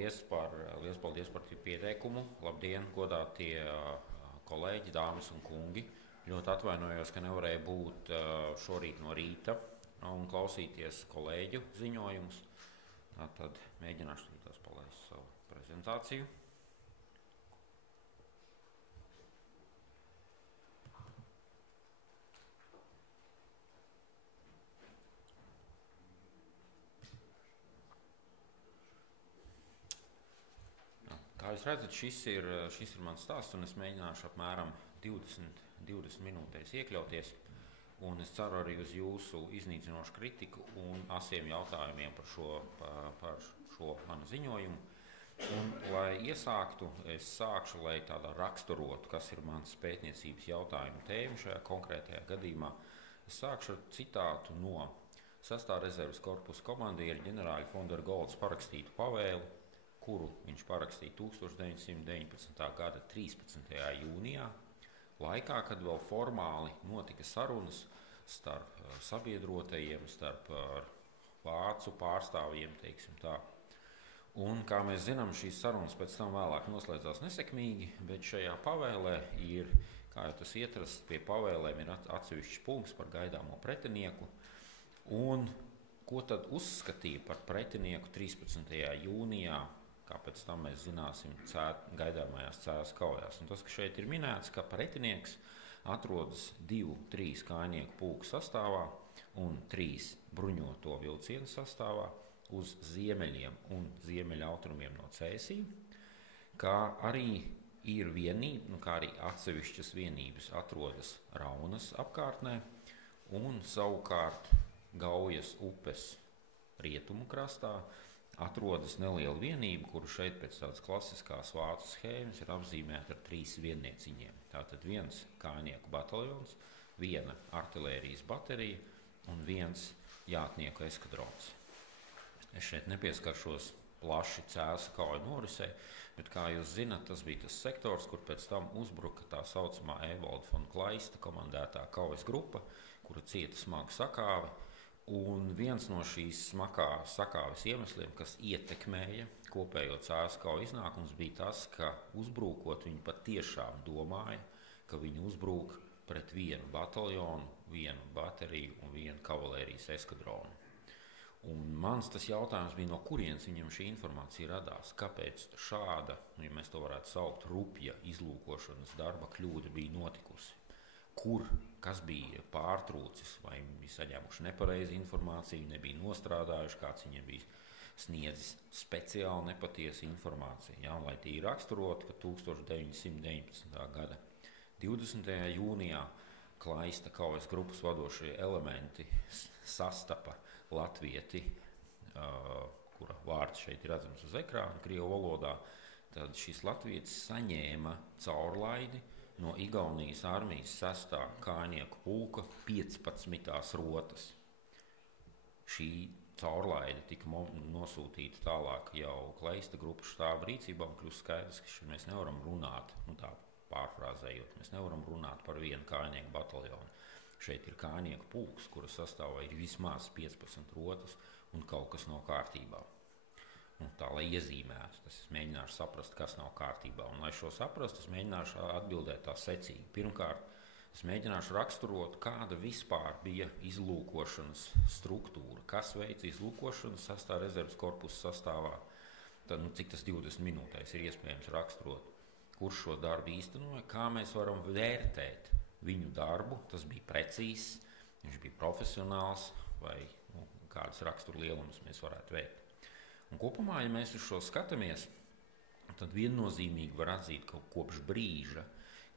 paldies par pieteikumu. Labdien, godātie kolēģi, dāmas un kungi. Ļoti atvainojos, ka nevarēju būt šorīt no rīta un klausīties kolēģu ziņojumus. Tad mēģināšu tās palaist savu prezentāciju. Kā jūs redzat, šis ir mans stāsts, un es mēģināšu apmēram 20 minūtēs iekļauties. Un es ceru arī uz jūsu iznīcinošu kritiku un asiem jautājumiem par šo manu ziņojumu. Un, lai iesāktu, es sākšu, lai tādā raksturotu, kas ir mans pētniecības jautājumu tēma šajā konkrētajā gadījumā. Es sākšu ar citātu no 6. rezerves korpusa komandiera ģenerāļa von der Goltz parakstītu pavēli, kuru viņš parakstīja 1919. gada 13. jūnijā, laikā, kad vēl formāli notika sarunas starp sabiedrotajiem, starp vācu pārstāvjiem, teiksim tā. Un, kā mēs zinām, šīs sarunas pēc tam vēlāk noslēdzās nesekmīgi, bet šajā pavēlē ir, kā jau tas ierasts, pie pavēlēm ir atsevišķs punkts par gaidāmo pretinieku. Un ko tad uzskatīja par pretinieku 13. jūnijā, kā pēc tam mēs zināsim gaidāmajās cēlas kaujās. Un tas, ka šeit ir minēts, ka pretinieks atrodas 2-3 kājnieku pulku sastāvā un 3 bruņoto vilcienu sastāvā uz ziemeļiem un ziemeļaustrumiem no Cēsī, kā arī ir vienība, kā arī atsevišķas vienības atrodas Raunas apkārtnē un savukārt Gaujas upes rietumu krastā atrodas neliela vienība, kuru šeit pēc tādas klasiskās vācu schēmas ir apzīmēta ar 3 viennieciņiem. Tātad 1 kājnieku bataljons, 1 artilērijas baterija un 1 jātnieku eskadrons. Es šeit nepieskaršos plaši Cēsu kauju norisē, bet, kā jūs zināt, tas bija tas sektors, kur pēc tam uzbruka tā saucamā Evalda von Kleista komandētā kaujas grupa, kura cieta smagu sakāvi. Un viens no šīs smagās sakāves iemesliem, kas ietekmēja kopējo Cēsu kauju iznākums, bija tas, ka uzbrukot viņi patiešām domāja, ka viņi uzbruk pret 1 bataljonu, 1 bateriju un 1 kavalērijas eskadronu. Un mans tas jautājums bija, no kurienes viņam šī informācija radās, kāpēc šāda, ja mēs to varētu saukt, rupja izlūkošanas darba kļūda bija notikusi. Kas bija pārtrūcis, vai viņi bija saņēmuši nepareizi informāciju, nebija nostrādājuši, kāds viņiem bija sniedzis speciāli nepatiesa informācija. Ja, lai tī raksturot, ka 1919. gada 20. jūnijā Kleista kaujas grupas vadošie elementi sastapa latvieti, kura vārds šeit ir redzams uz ekrāna, krievu valodā, tad šis latvietis saņēma caurlaidi no Igaunijas armijas 6. kājnieku pulka 15. rotas. Šī caurlaide tika nosūtīta tālāk jau Kleista grupas štāba rīcībā, un kļūst skaidrs, ka mēs nevaram runāt, tā pārfrāzējot, mēs nevaram runāt par 1 kājnieku bataljonu. Šeit ir kājnieku pulks, kura sastāvā ir vismaz 15 rotas, un kaut kas nav kārtībā. Tā, lai iezīmētu, es mēģināšu saprast, kas nav kārtībā. Un, lai šo saprastu, es mēģināšu atbildēt tā secīgi. Pirmkārt, es mēģināšu raksturot, kāda vispār bija izlūkošanas struktūra, kas veica izlūkošanas 6. rezerves korpusa sastāvā. Tad, cik tas 20 minūtēs ir iespējams raksturot, kurš šo darbu īstenoja, kā mēs varam vērtēt viņu darbu. Tas bija precīzs, viņš bija profesionāls, vai kādas rakstura lielumus mēs varētu veikt. Un kopumā, ja mēs uz šo skatāmies, tad viennozīmīgi var atzīt, ka kopš brīža,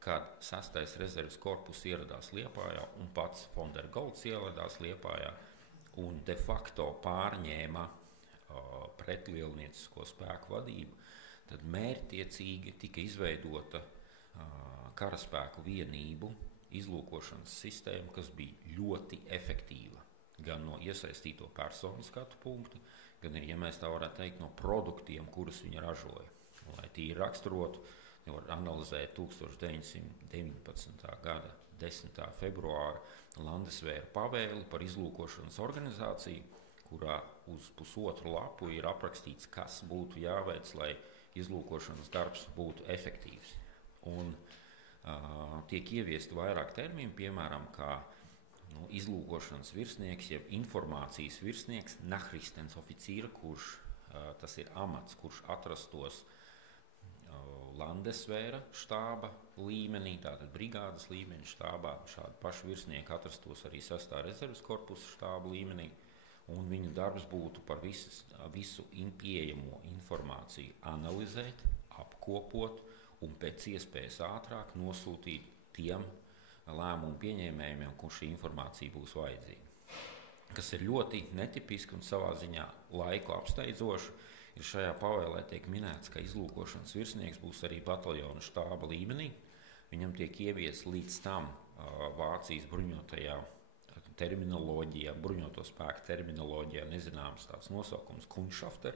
kad 6. rezerves korpus ieradās Liepājā un pats von der Goltz ieradās Liepājā un de facto pārņēma pretlielniecisko spēku vadību, tad mērķtiecīgi tika izveidota karaspēku vienību izlūkošanas sistēma, kas bija ļoti efektīva. Gan no iesaistīto personu skatu punktu, gan arī, ja mēs tā varētu teikt, no produktiem, kurus viņi ražoja. Un, lai tīri raksturotu, var analizēt 1919. gada 10. februāra Landesvēra pavēli par izlūkošanas organizāciju, kurā uz pusotru lapu ir aprakstīts, kas būtu jāveic, lai izlūkošanas darbs būtu efektīvs. Un tiek ieviesti vairāk termini, piemēram, kā izlūkošanas virsnieks, jeb informācijas virsnieks, Nachrichtens oficīra, kurš tas ir amats, kurš atrastos Landesvēra štāba līmenī, tātad brigādes līmeņa štābā. Šādi paši virsnieki atrastos arī 6. rezerves korpusa štāba līmenī, un viņu darbs būtu par visu pieejamo informāciju analizēt, apkopot un pēc iespējas ātrāk nosūtīt tiem lēmumu pieņēmējiem, kur šī informācija būs vajadzīga. Kas ir ļoti netipiski un savā ziņā laiku apsteidzoši, ir šajā pavēlē tiek minēts, ka izlūkošanas virsnieks būs arī bataljona štāba līmenī. Viņam tiek ievies līdz tam Vācijas bruņotajā terminoloģijā, bruņoto spēku terminoloģijā nezināms tāds nosaukums Kundschafter,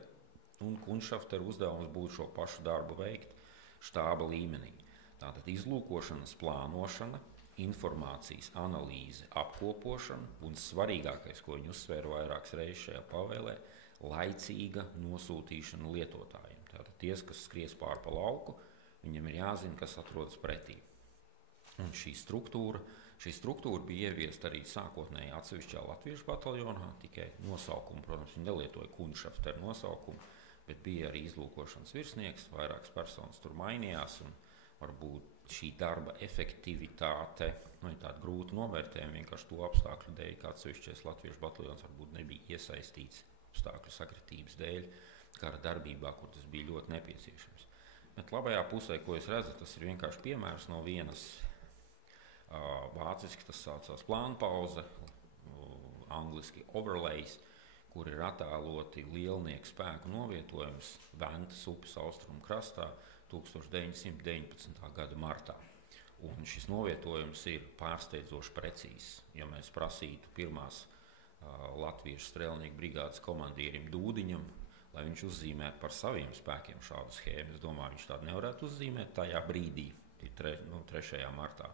un Kundschafter uzdevums būtu šo pašu darbu veikt štāba līmenī. Tātad izlūkošanas plānošana, informācijas analīze, apkopošana un svarīgākais, ko viņi uzsvēra vairākas reizes šajā pavēlē, laicīga nosūtīšana lietotājiem. Tātad tie, kas skries pāri pa lauku, viņam ir jāzina, kas atrodas pretī. Un šī struktūra bija ieviesta arī sākotnēji atsevišķā latviešu bataljonā, tikai nosaukumu, protams, viņi nelietoja Kundschafter nosaukumu, bet bija arī izlūkošanas virsnieks, vairākas personas tur mainījās, un varbūt šī darba efektivitāte, ir tāda grūta novērtējuma, vienkārši to apstākļu dēļ, ka atsevišķais latviešu bataljons varbūt nebija iesaistīts apstākļu sakritības dēļ kara darbībā, kur tas bija ļoti nepieciešams. Bet labajā pusē, ko es redzu, tas ir vienkārši piemērs no vienas vāciski, tas saucās plānpauze, angliski overlays, kur ir attēloti lielnieku spēku novietojums Ventas upes austrumu krastā 1919. Gada martā. Un šis novietojums ir pārsteidzoši precīzs. Ja mēs prasītu pirmās latviešu strēlnieku brigādes komandierim Dūdiņam, lai viņš uzzīmētu par saviem spēkiem šādu schēmu. Es domāju, viņš tādu nevarētu uzzīmēt tajā brīdī, 3. martā.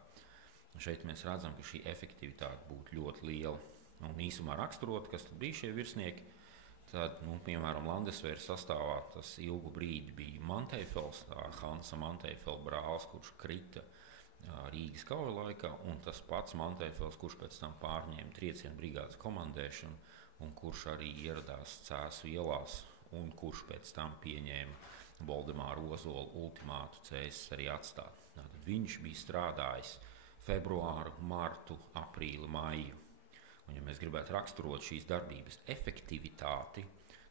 Šeit mēs redzam, ka šī efektivitāte būtu ļoti liela. Un īsumā raksturot, kas tad bija šie virsnieki, tad, piemēram, Landesvēra sastāvā tas ilgu brīdi bija Mantēfels, Hansa Mantēfela brālis, kurš krita Rīgas kauja laikā, un tas pats Mantēfels, kurš pēc tam pārņēma triecienu brigādes komandēšanu un kurš arī ieradās Cēsu ielās un kurš pēc tam pieņēma Voldemāra Ozola ultimātu Cēsis arī atstāt. Tātad viņš bija strādājis februāru, martu, aprīli, maiju. Un, ja mēs gribētu raksturot šīs darbības efektivitāti,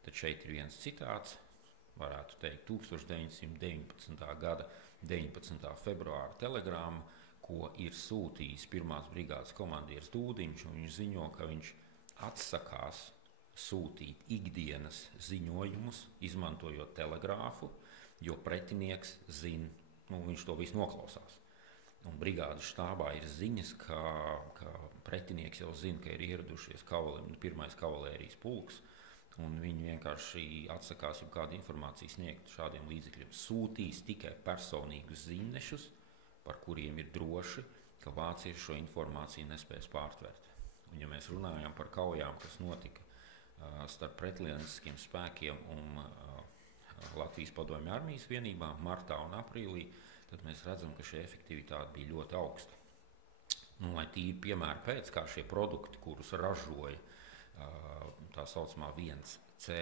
tad šeit ir viens citāts, varētu teikt 1919. gada 19. februāra telegramma, ko ir sūtījis 1. brigādes komandieris Dūdiņš, un viņš ziņo, ka viņš atsakās sūtīt ikdienas ziņojumus, izmantojot telegrāfu, jo pretinieks zina, viņš to visu noklausās. Un brigādes štābā ir ziņas, ka pretinieks jau zina, ka ir ieradušies pirmais kavalērijas pulks, un viņi vienkārši atsakās jau kādu informāciju sniegt šādiem līdzekļiem. Sūtīs tikai personīgus ziņnešus, par kuriem ir droši, ka vācieši šo informāciju nespēs pārtvert. Un, ja mēs runājam par kaujām, kas notika starp pretlielnieciskiem spēkiem un Latvijas padomju armijas vienībām martā un aprīlī, tad mēs redzam, ka šī efektivitāte bija ļoti augsta. Lai tīri piemēri pēc, kā šie produkti, kurus ražoja tā saucamā 1C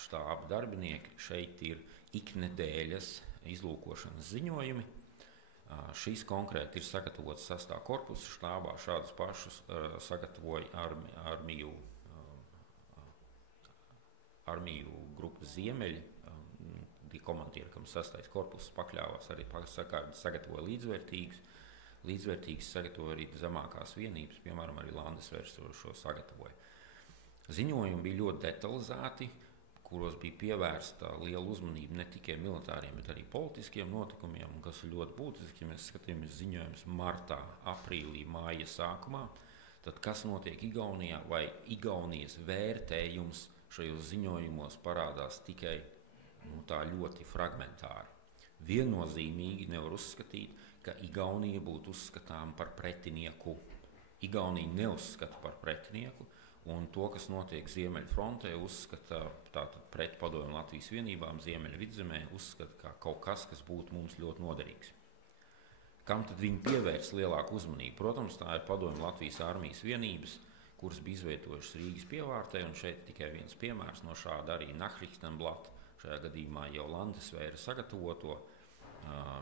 štāba darbinieki, šeit ir iknedēļas izlūkošanas ziņojumi. Šis konkrēti ir sagatavots 6. korpusa štābā, šādus pašus sagatavoja armiju grupas Ziemeļi, komandieri, kam 6. korpuss pakļāvās, arī sagatavoja līdzvērtīgas sagatavoja arī zemākās vienības, piemēram, arī Landesvērs šo sagatavoja. Ziņojumi bija ļoti detalizēti, kuros bija pievērsta liela uzmanība ne tikai militāriem, bet arī politiskiem notikumiem, un kas ir ļoti būtiski, ja mēs skatāmies ziņojumus martā, aprīlī, māja sākumā, tad kas notiek Igaunijā, vai Igaunijas vērtējums šajos ziņojumos parādās tikai tā ļoti fragmentāri. Viennozīmīgi nevar uzskatīt, ka Igaunija būtu uzskatāma par pretinieku. Igaunija neuzskata par pretinieku, Un to, kas notiek Ziemeļfrontē, uzskata tātad pret padomju Latvijas vienībām Ziemeļvidzemē, uzskata kā kaut kas, kas būtu mums ļoti noderīgs. Kam tad viņi pievērs lielāku uzmanību? Protams, tā ir padomju Latvijas armijas vienības, kuras bija izvietojušas Rīgas pievārtē, un šeit tikai viens piemērs no šāda arī Nachrichtenblatt, šajā gadījumā jau Landesvēra sagatavoto.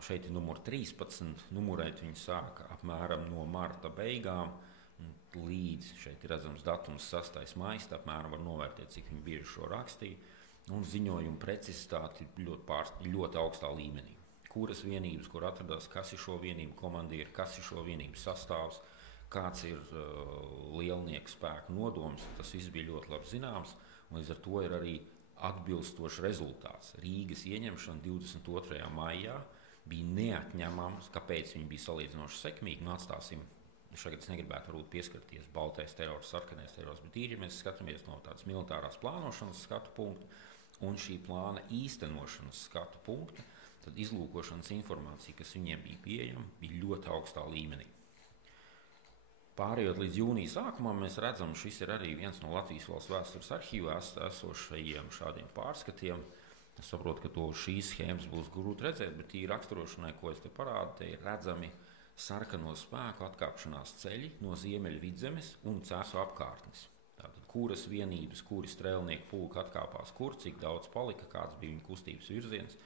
Šeit ir numur 13, numurēt viņi sāka apmēram no marta beigām, līdz šeit ir redzams datums 6. maijs, apmēram var novērtēt, cik viņi bieži šo rakstīja, un ziņojuma precizitāti ļoti augstā līmenī. Kuras vienības, kur atradās, kas ir šo vienību komandieri, kas ir šo vienību sastāvs, kāds ir lielnieku spēku nodoms, tas viss bija ļoti labi zināms, un līdz ar to ir arī atbilstošs rezultāts. Rīgas ieņemšana 22. maijā bija neatņemams, kāpēc viņi bija salīdzinoši sekmīgi, atstāsim. Šagad es negribētu varbūt pieskarties baltais terors, sarkanais terors, bet ja mēs skatāmies no tādas militārās plānošanas skatu punkta un šī plāna īstenošanas skatu punkta, tad izlūkošanas informācija, kas viņiem bija pieejama, bija ļoti augstā līmenī. Pārējot līdz jūnija sākumam, mēs redzam, šis ir arī viens no Latvijas valsts vēstures arhīvā esošajiem šādiem pārskatiem. Es saprotu, ka to uz šīs schēmas būs grūti redzēt, bet tī raksturošanai, ko es te parādu, te ir redzami sarkano spēku atkāpšanās ceļi no Ziemeļvidzemes un Cēsu apkārtnes. Tātad, kuras vienības, kuri strēlnieku pulki atkāpās, kur, cik daudz palika, kāds bija viņa kustības virziens,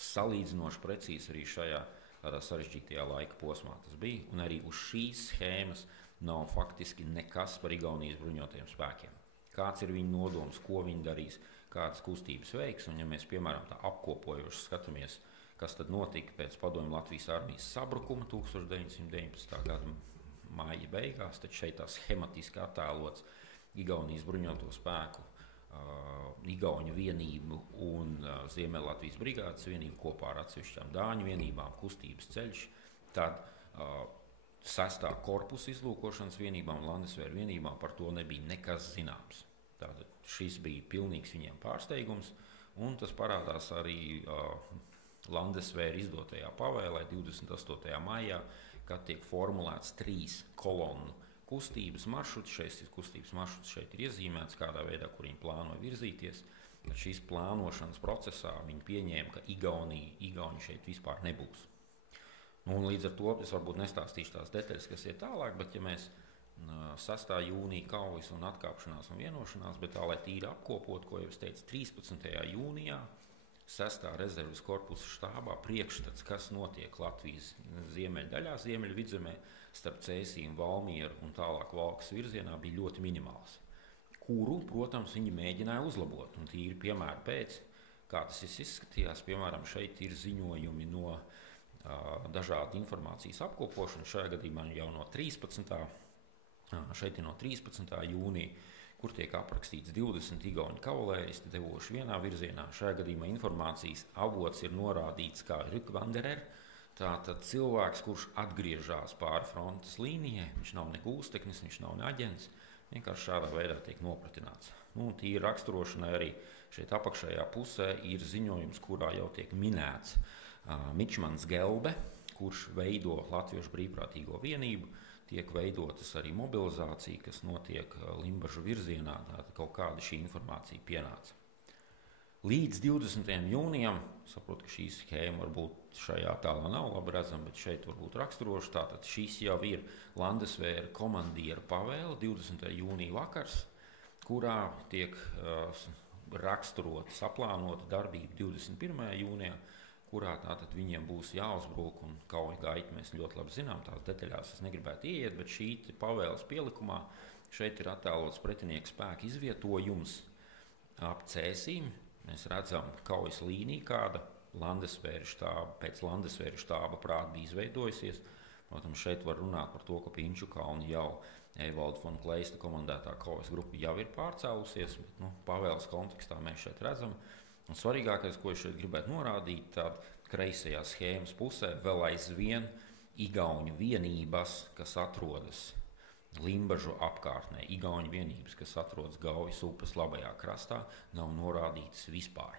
salīdzinoši precīzi arī šajā tādā sarežģītajā laika posmā tas bija, un arī uz šīs schēmas nav faktiski nekas par Igaunijas bruņotajiem spēkiem. Kāds ir viņa nodoms, ko viņi darīs, kādas kustības veiks, un ja mēs, piemēram, tā apkopojoši skatāmies, kas tad notika pēc padomju Latvijas armijas sabrukuma 1919. Gada māja beigās, tad šeit tā schematiski attēlots Igaunijas bruņoto spēku, Igauņu vienību un Ziemeļlatvijas brigādes vienību kopā ar atsevišķām dāņu vienībām, kustības ceļš, tad 6. korpusa izlūkošanas vienībām un Landesvēra vienībām par to nebija nekas zināms. Tātad šis bija pilnīgs viņiem pārsteigums, un tas parādās arī Landesvēra izdotajā pavēlē 28. maijā, kad tiek formulēts 3 kolonnu kustības maršruts. Šeit kustības maršruts šeit ir iezīmēts, kādā veidā, kur viņi plāno virzīties. Tad šīs plānošanas procesā viņi pieņēma, ka Igauni šeit vispār nebūs. Un līdz ar to es varbūt nestāstīšu tās detaļas, kas ir tālāk, bet ja mēs 6. jūnija kaujas un atkāpšanās un vienošanās, bet tā, lai tīri apkopot, ko jau es teicu, 13. jūnijā 6. rezerves korpusa štābā priekšstats, kas notiek Latvijas ziemeļdaļā, Ziemeļvidzemē, starp Cēsīm, Valmieru un tālāk Valkas virzienā bija ļoti minimāls, kuru, protams, viņi mēģināja uzlabot. Un tīri piemēra pēc, kā tas izskatījās, piemēram, šeit ir ziņojumi no dažādu informācijas apkopošanu, šajā gadījumā jau no 13. Šeit ir no 13. jūnija, kur tiek aprakstīts 20 igauņu kavalēristi devoši vienā virzienā. Šajā gadījumā informācijas avots ir norādīts kā rykvanderer, tātad cilvēks, kurš atgriežās pāri frontes līnijai, viņš nav ne gūsteknis, viņš nav ne aģents, vienkārši šādā veidā tiek nopratināts. Tīri raksturošanai arī šeit apakšējā pusē ir ziņojums, kurā jau tiek minēts Mičmans Gelbe, kurš veido Latviešu brīvprātīgo vienību. Tiek veidotas arī mobilizācija, kas notiek Limbažu virzienā, tātad kaut kāda šī informācija pienāca. Līdz 20. jūnijam, saprotu, ka šī schēma varbūt šajā tālā nav labi redzama, bet šeit varbūt raksturoši, tātad šis jau ir Landesvēra komandiera pavēle 20. jūnija vakars, kurā tiek raksturota, saplānota darbība 21. jūnijā, kurā tātad viņiem būs jāuzbruk un kauja gaita. Mēs ļoti labi zinām, tās detaļās es negribētu ieiet, bet šī pavēles pielikumā šeit ir attēlots pretinieku spēku izvietojums ap Cēsīm. Mēs redzam kaujas līniju, kāda pēc Landesvēra štāba prāt bija izveidojusies. Protams, šeit var runāt par to, ka pie Inčukalna jau Eivalda von Kleista komandētā kaujas grupa jau ir pārcēlusies, bet pavēles kontekstā mēs šeit redzam. Un svarīgākais, ko es šeit gribētu norādīt, tad kreisajā schēmas pusē vēl aizvien igauņu vienības, kas atrodas Limbažu apkārtnē, igauņu vienības, kas atrodas Gaujas upes labajā krastā, nav norādītas vispār.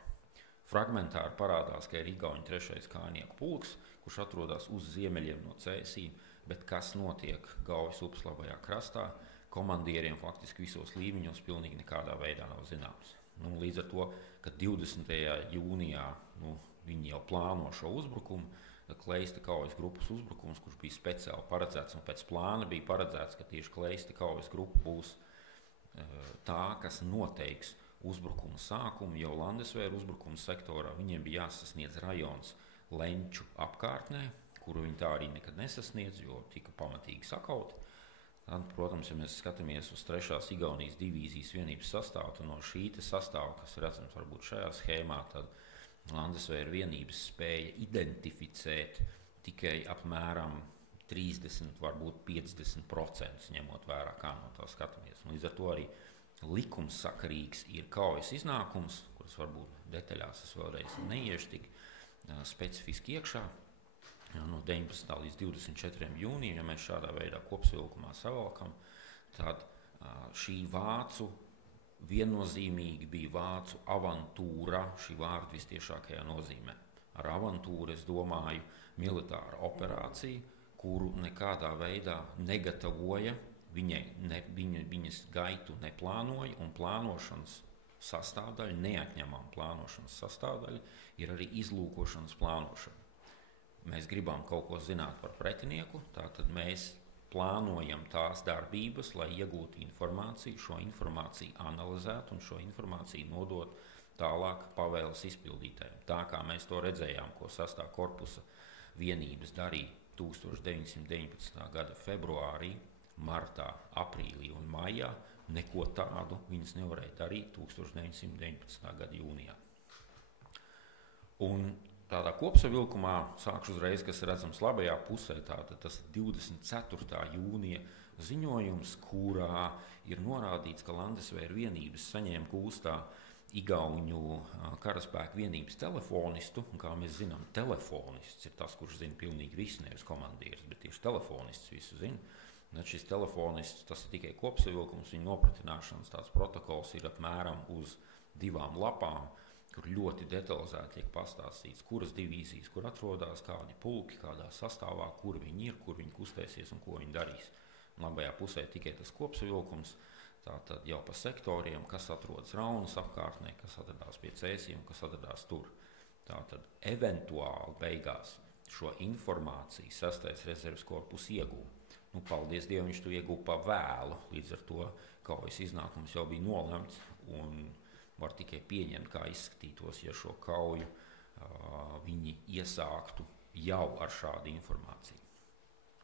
Fragmentāri parādās, ka ir igauņu 3. kājnieku pulks, kurš atrodas uz ziemeļiem no Cēsīm, bet kas notiek Gaujas upes labajā krastā, komandieriem faktiski visos līmeņos pilnīgi nekādā veidā nav zināms. Līdz ar to, kad 20. jūnijā viņi jau plāno šo uzbrukumu, Kleista kaujas grupas uzbrukums, kurš bija speciāli paredzēts un pēc plāna bija paredzēts, ka tieši Kleista kaujas grupa būs tā, kas noteiks uzbrukuma sākumu jau Landesvēru uzbrukuma sektorā. Viņiem bija jāsasniedz rajons Lenču apkārtnē, kuru viņi tā arī nekad nesasniedz, jo tika pamatīgi sakauti. Tad, protams, ja mēs skatāmies uz 3. Igaunijas divīzijas vienības sastāvu, tad no šī sastāva, kas redzams varbūt šajā schēmā, tad Landesvēru vienības spēja identificēt tikai apmēram 30, varbūt 50%, ņemot vērā, kā no tā skatāmies. Līdz ar to arī likumsakarīgs ir kaujas iznākums, kuras varbūt detaļās es vēlreiz neiešu tik specifiski iekšā. No 19. līdz 24. jūnijam, ja mēs šādā veidā kopsavilkumā savalkam, tad šī vācu viennozīmīgi bija vācu avantūra šī vārda vistiešākajā nozīmē. Ar avantūru es domāju militāru operāciju, kuru nekādā veidā negatavoja, viņas gaitu neplānoja, un plānošanas sastāvdaļa, neatņemama plānošanas sastāvdaļa, ir arī izlūkošanas plānošana. Mēs gribam kaut ko zināt par pretinieku, tātad mēs plānojam tās darbības, lai iegūtu informāciju, šo informāciju analizētu un šo informāciju nodot tālāk pavēles izpildītājiem. Tā kā mēs to redzējām, ko 6. korpusa vienības darīja 1919. gada februārī, martā, aprīlī un maijā, neko tādu viņas nevarēja darīt 1919. gada jūnijā. Un tādā kopsavilkumā sākšu uzreiz, kas redzams labajā pusē, tātad tas 24. jūnija ziņojums, kurā ir norādīts, ka Landesvēru vienības saņēma gūstā Igauņu karaspēku vienības telefonistu, un kā mēs zinām, telefonists ir tas, kurš zina pilnīgi visu, nevis komandieris, bet tieši telefonists visu zina. Šis telefonists, tas ir tikai kopsavilkums, viņa nopratināšanas tāds protokols ir apmēram uz 2 lapām, kur ļoti detalizēti tiek pastāstīts, kuras divīzijas, kur atrodas, kādi pulki, kādā sastāvā, kur viņi ir, kur viņi kustēsies un ko viņi darīs. Labajā pusē tikai tas kopsavilkums, tātad jau pa sektoriem, kas atrodas Raunas apkārtnē, kas atradās pie Cēsiem, kas atradās tur. Tātad eventuāli beigās šo informāciju 6. rezerves korpus iegūja. Paldies Dievam, viņš to iegūja pa vēlu, līdz ar to kaujas iznākums jau bija nolemts un var tikai pieņemt, kā izskatītos, ja šo kauju viņi iesāktu jau ar šādu informāciju.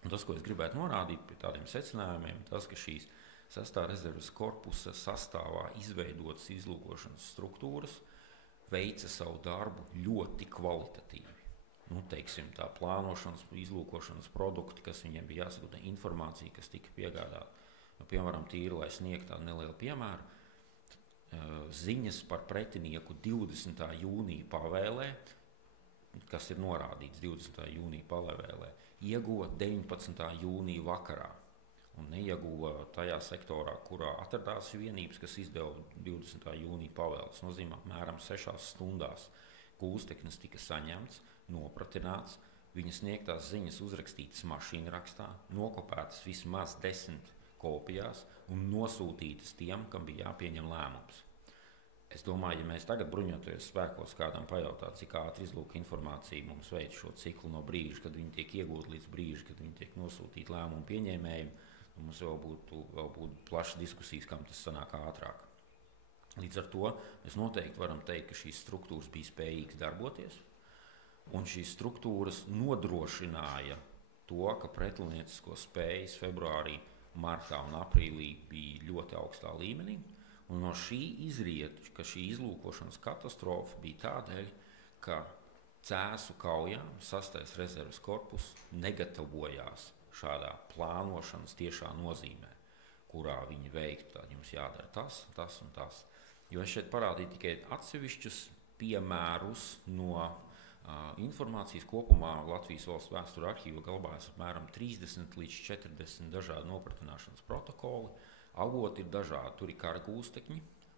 Un tas, ko es gribētu norādīt pie tādiem secinājumiem, tas, ka šīs 6. rezerves korpusa sastāvā izveidotas izlūkošanas struktūras veica savu darbu ļoti kvalitatīvi. Teiksim, tā plānošanas, izlūkošanas produkti, kas viņiem bija jāsagūda, informācija, kas tika piegādāta. Piemēram, tīri, lai sniegtu tādu nelielu piemēru, ziņas par pretinieku 20. jūnija pavēlē, kas ir norādīts 20. jūnija pavēlē, ieguva 19. jūnija vakarā un neieguva tajā sektorā, kurā atradās vienības, kas izdeva 20. jūnija pavēles. Tas nozīmē, apmēram 6 stundās gūsteknis tika saņemts, nopratināts, viņa sniegtās ziņas uzrakstītas mašīnrakstā, nokopētas vismaz 10 kopijās un nosūtītas tiem, kam bija jāpieņem lēmums. Es domāju, ja mēs tagad bruņoties spēkos kādam pajautāt, cik ātri izlūka informācija mums veic šo ciklu no brīža, kad viņi tiek iegūti līdz brīža, kad viņi tiek nosūtīti lēmumu pieņēmējiem, mums vēl būtu plašas diskusijas, kam tas sanāk ātrāk. Līdz ar to mēs noteikti varam teikt, ka šīs struktūras bija spējīgas darboties, un šīs struktūras nodrošināja to, ka pretiniecisko spējas februārī, martā un aprīlī bija ļoti augstā līmenī. Un no šī izriet, ka šī izlūkošanas katastrofa bija tādēļ, ka Cēsu kaujā 6. rezerves korpus negatavojās šādā plānošanas tiešā nozīmē, kurā viņi veiktu, tad jums jādara tas, tas un tas. Jo es šeit parādīju tikai atsevišķus piemērus no informācijas. Kopumā Latvijas valsts vēsturu arhīva glabājas apmēram 30 līdz 40 dažādi nopratināšanas protokoli. Avoti ir dažādi, tur ir kara gūstekņi,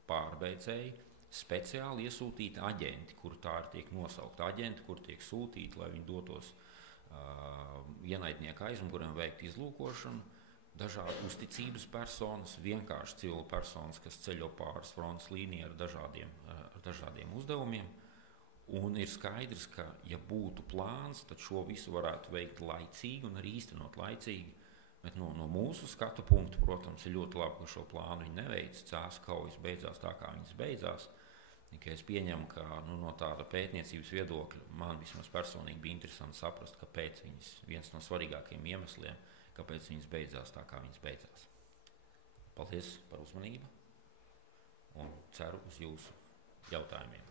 pārbeidzēji, speciāli iesūtīti aģenti, kur tā ir tiek nosaukta aģenti, kur tiek sūtīti, lai viņi dotos ienaidnieku aizmugurēm veikt izlūkošanu. dažādi uzticības personas, vienkārši civila personas, kas ceļo pāris frontes līniju ar dažādiem uzdevumiem. Un ir skaidrs, ka, ja būtu plāns, tad šo visu varētu veikt laicīgi un arī īstenot laicīgi. Bet no mūsu skatu punktu, protams, ir ļoti labi, ka šo plānu viņi neveic. Cēsu kaujas beidzās tā, kā viņas beidzās. Tikai es pieņemu, ka no tāda pētniecības viedokļa man vismaz personīgi bija interesanti saprast, kāpēc viņas, viens no svarīgākajiem iemesliem, kāpēc viņas beidzās tā, kā viņas beidzās. Paldies par uzmanību un ceru uz jūsu jautājumiem.